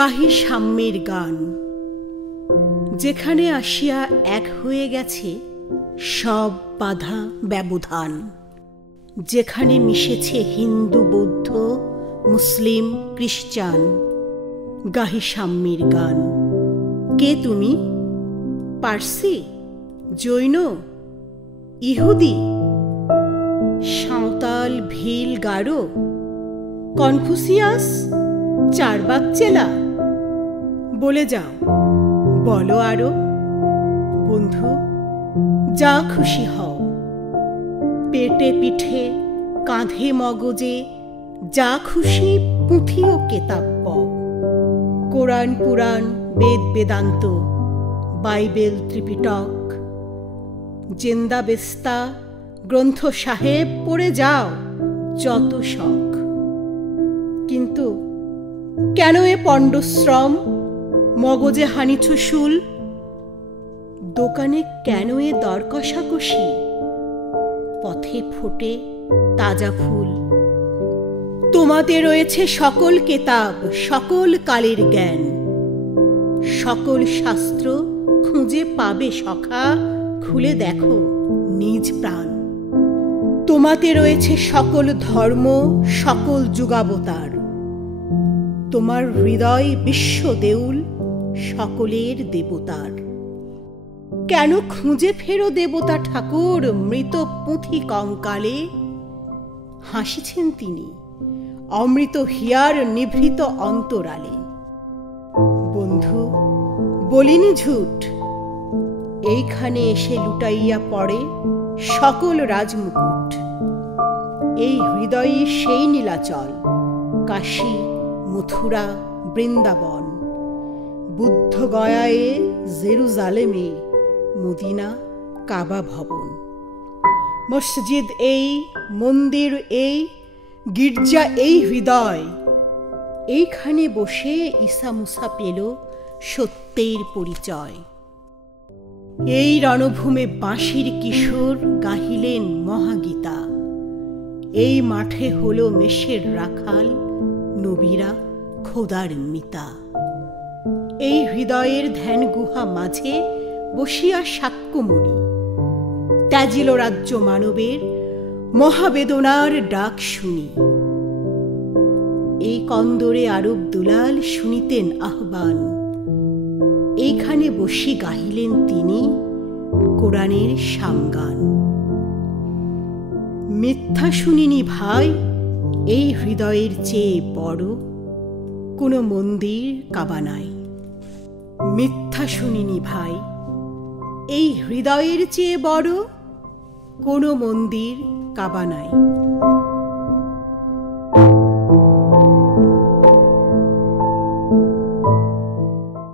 গাহি সাম্যের গান, যেখানে আসিয়া এক হয়ে গেছে সব বাধা ব্যবধান, যেখানে মিশেছে হিন্দু, বৌদ্ধ, মুসলিম, খ্রিস্টান। গাহি সাম্যের গান। কে তুমি? পার্সি, জৈন, ইহুদি, সাঁওতাল, ভিল, গারো, কনফুসিয়াস, চারবাক চেলা? বলে যাও, বলো আরো। বন্ধু, যা খুশি হও, পেটে পিঠে কাঁধে মগজে যা খুশি পুঁথি ও কেতাব পাও। কোরআন, পুরাণ, বেদ, বেদান্ত, বাইবেল, ত্রিপিটক, জেন্দা বেস্তা, গ্রন্থ সাহেব পড়ে যাও যত শখ। কিন্তু কেন এ পণ্ডশ্রম, মগজে হানিছ শুল? দোকানে কেন এ দর কষাকষি, পথে ফোটে তাজা ফুল? তোমাতে রয়েছে সকল কেতাব, সকল কালের জ্ঞান, সকল শাস্ত্র খুঁজে পাবে সখা, খুলে দেখো নিজ প্রাণ। তোমাতে রয়েছে সকল ধর্ম, সকল যুগাবতার, তোমার হৃদয় বিশ্ব দেউল, সকলের দেবতার। কেন খুঁজে ফেরো দেবতা ঠাকুর মৃত পুঁথি কঙ্কালে? হাসিছেন তিনি অমৃত হিয়ার নিভৃত অন্তরালে। বন্ধু, বলিনি ঝুট, এইখানে এসে লুটাইয়া পড়ে সকল রাজমুকুট। এই হৃদয়ে সেই নীলাচল, কাশী, মথুরা, বৃন্দাবন, বুদ্ধ গয়ায়ে, জেরুজালেমে, মদিনা, কাবা ভবন। মসজিদ এই, মন্দির এই, গির্জা এই হৃদয়। এইখানে বসে ঈসা মুসা পেল সত্যের পরিচয়। এই রণভূমে বাঁশির কিশোর গাহিলেন মহাগীতা। এই মাঠে হলো মেষের রাখাল, নবীরা খোদার মিতা। এই হৃদয়ের ধ্যান গুহা মাঝে বসিয়া সাক্ষ্যমণি ত্যাজিল রাজ্য মানবের, মহাবেদনার ডাক শুনি। এই কন্দরে আরব দুলাল শুনিতেন আহ্বান। এইখানে বসি গাহিলেন তিনি কোরআনের সামগান। মিথ্যা শুনিনি ভাই, এই হৃদয়ের চেয়ে বড় কোনো মন্দির কাবা নাই। মিথ্যা শুনিনি ভাই, এই হৃদয়ের চেয়ে বড় কোনো মন্দির কাবা নাই।